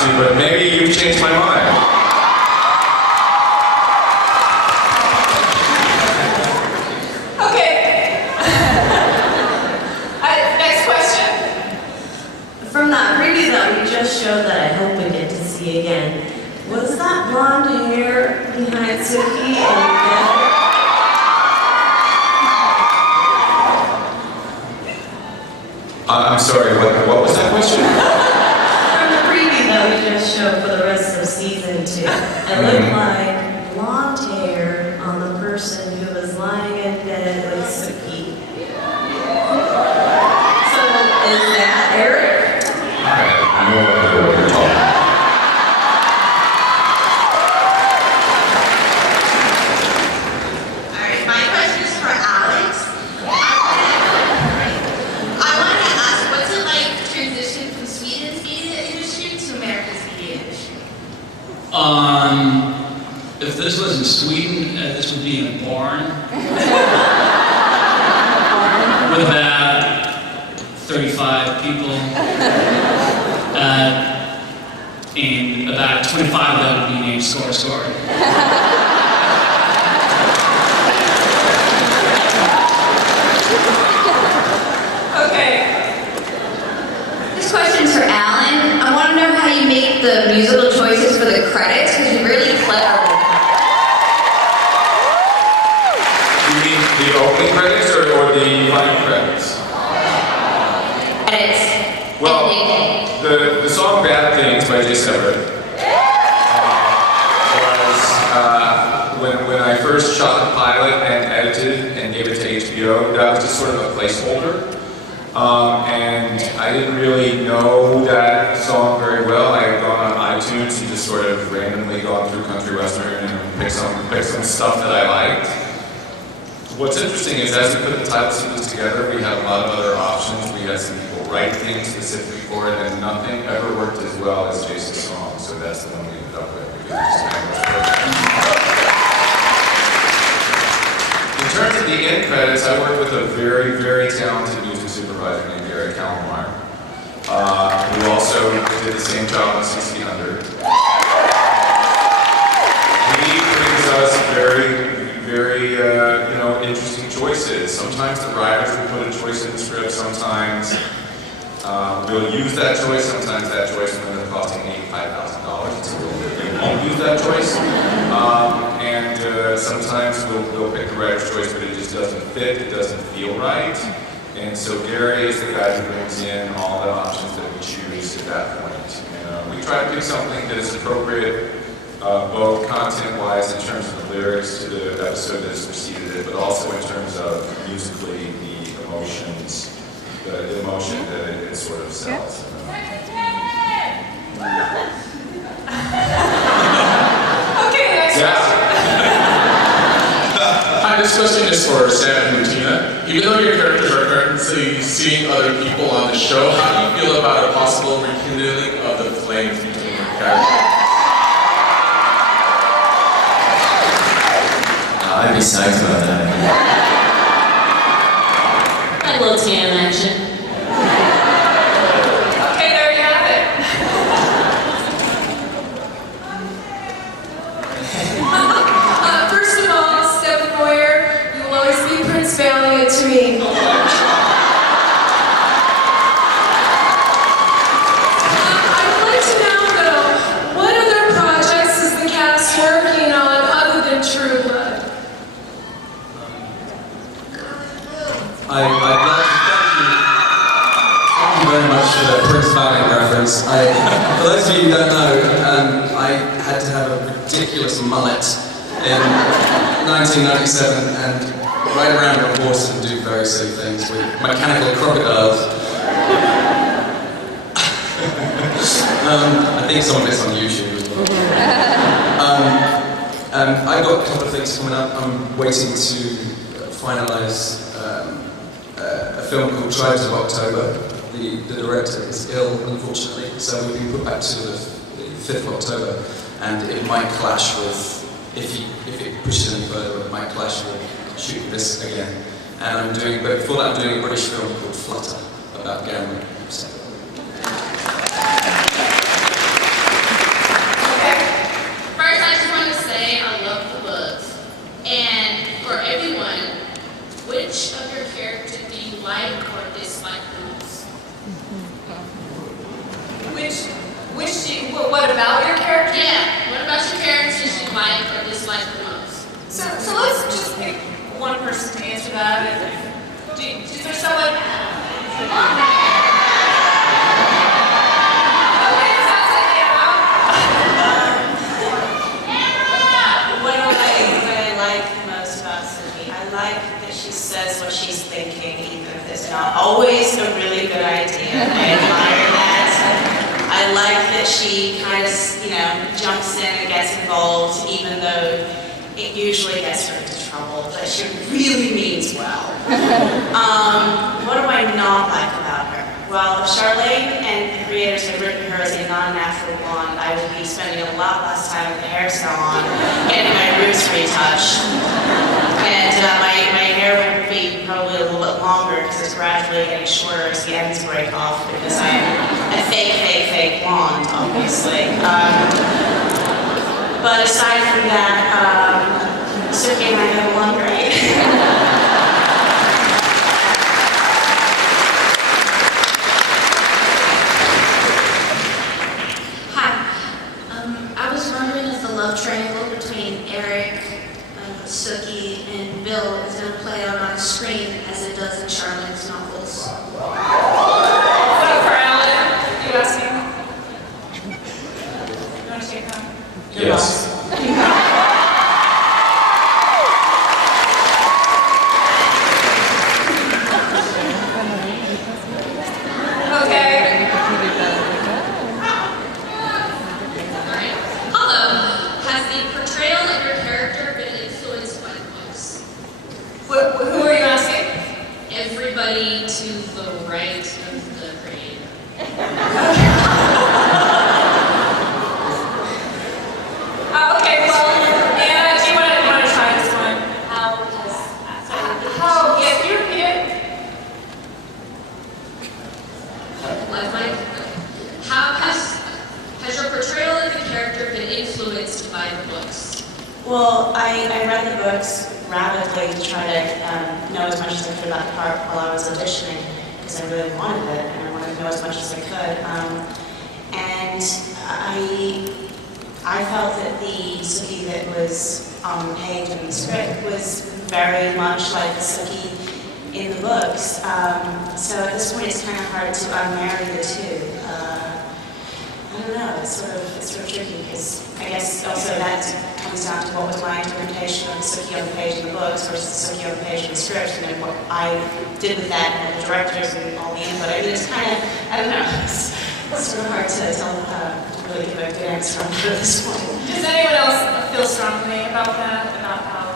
to, but maybe you've changed my mind. Okay. Next question. From that preview that we just showed that I hope we get to see again, was that blonde hair behind Suki and I'm sorry, what was that question? From the preview that we just showed for the rest of season 2, it looked like blonde hair on the person who was lying in bed with Suki. So is that Eric? I have no idea what you're talking about. Alright, my question is for Alex. I want to ask, what's it like to transition from Sweden's media industry to America's media industry? If this was in Sweden, this would be in a barn. With about 35 people. And about 25 of that would be named Score. Okay. This question's for Alan. I want to know how you make the musical choices for the credits, because you're really clever. You mean the opening credits or the final credits? Edits. Well, Editing. the song Bad Things by Jay Severin was when I first shot the pilot and edited and gave it to HBO, that was just sort of a placeholder. And I didn't really know that song very well. I had gone on iTunes and just sort of randomly gone through country western and picked some stuff that I liked. What's interesting is as we put the title sequence together, we had a lot of other options. We had some people write things specifically for it, and nothing ever worked as well as Jason's song. So that's the one we ended up with because it just kind of was perfect. In terms of the end credits, I worked with a very, very talented music supervisor named Gary Kallenmeyer, who also did the same job on 1600. He brings us very, interesting choices. Sometimes the writers will put a choice in the script, sometimes we'll use that choice, sometimes that choice will end up costing $85,000, so we won't use that choice. And sometimes we'll pick the writer's choice, but it just doesn't fit, it doesn't feel right. And so Gary is the guy who brings in all the options that we choose at that point. And we try to pick something that is appropriate, both content-wise in terms of the lyrics to the episode that has preceded it, but also in terms of musically the emotions, the emotion that it sort of sells. Okay, next question. Hi, this question is for Sam and Regina. Even though your characters are currently seeing other people on the show, how do you feel about a possible rekindling of the flames between your characters? I'd be psyched about that. a little tan action? Okay, there you have it. First of all, Stephen Moyer, you will always be Prince Valiant to me. I'd like to know, though, what other projects is the cast working on other than True Blood? I'd like to thank you very much for the Prince Valiant reference. For those of you who don't know, I had to have a ridiculous mullet in 1997 and ride around on a horse and do very silly things with mechanical crocodiles. I think some of it's on YouTube as well. I've got a couple of things coming up. I'm waiting to finalise a film called Tribes of October. The director is ill, unfortunately, so we've been put back to the 5th of October, and it might clash with, if it pushes any further, it might clash with shooting this again. And but before that I'm doing a British film called Flutter, about gambling. So. What about your character? Yeah, what about your characters you like or dislike the most? So let's just pick one person to answer that. Is there someone? Okay, sounds like What I like most about Suki, I like that she says what she's thinking, even if it's not always a really good idea. I admire that. I like that she kind of, jumps in and gets involved, even though it usually gets her into trouble, but she really means well. What do I not like about her? Well, if Charlene and the creators had written her as a non-natural blonde, I would be spending a lot less time at the hair salon, getting my roots retouched. And my hair would be probably a little bit longer because it's gradually getting shorter as the ends break off because I am a fake blonde, obviously. But aside from that, Suki and I get along great. Hi. I was wondering if the love triangle between Eric, Suki, and Bill is going to play out on screen as it does in Charlotte's novels. for Alan, you asking? You want to take that? Yes. Okay. Alright. Hello. Has the portrayal of your character been influenced by the books? Who are you asking? Everybody to the right of the creator. Okay, well, Anna, do you want to try this one? Yeah, can you repeat it? Live mic? How has your portrayal of the character been influenced by the books? Well, I read the books rapidly to try to know as much as I could about the part while I was auditioning because I really wanted it and I wanted to know as much as I could. And I felt that the Suki that was on the page in the script was very much like the Suki in the books. So at this point, it's kind of hard to unmarry the two. I don't know. It's sort of tricky because I guess also that comes down to what was my interpretation of the Suki on the page in the books versus the Suki on the page in the script, and then what I did with that and the directors and all the input. I mean, it's kind of, I don't know. It's sort of hard to tell, really give a good answer on it at this point. Does anyone else feel strongly about that? About how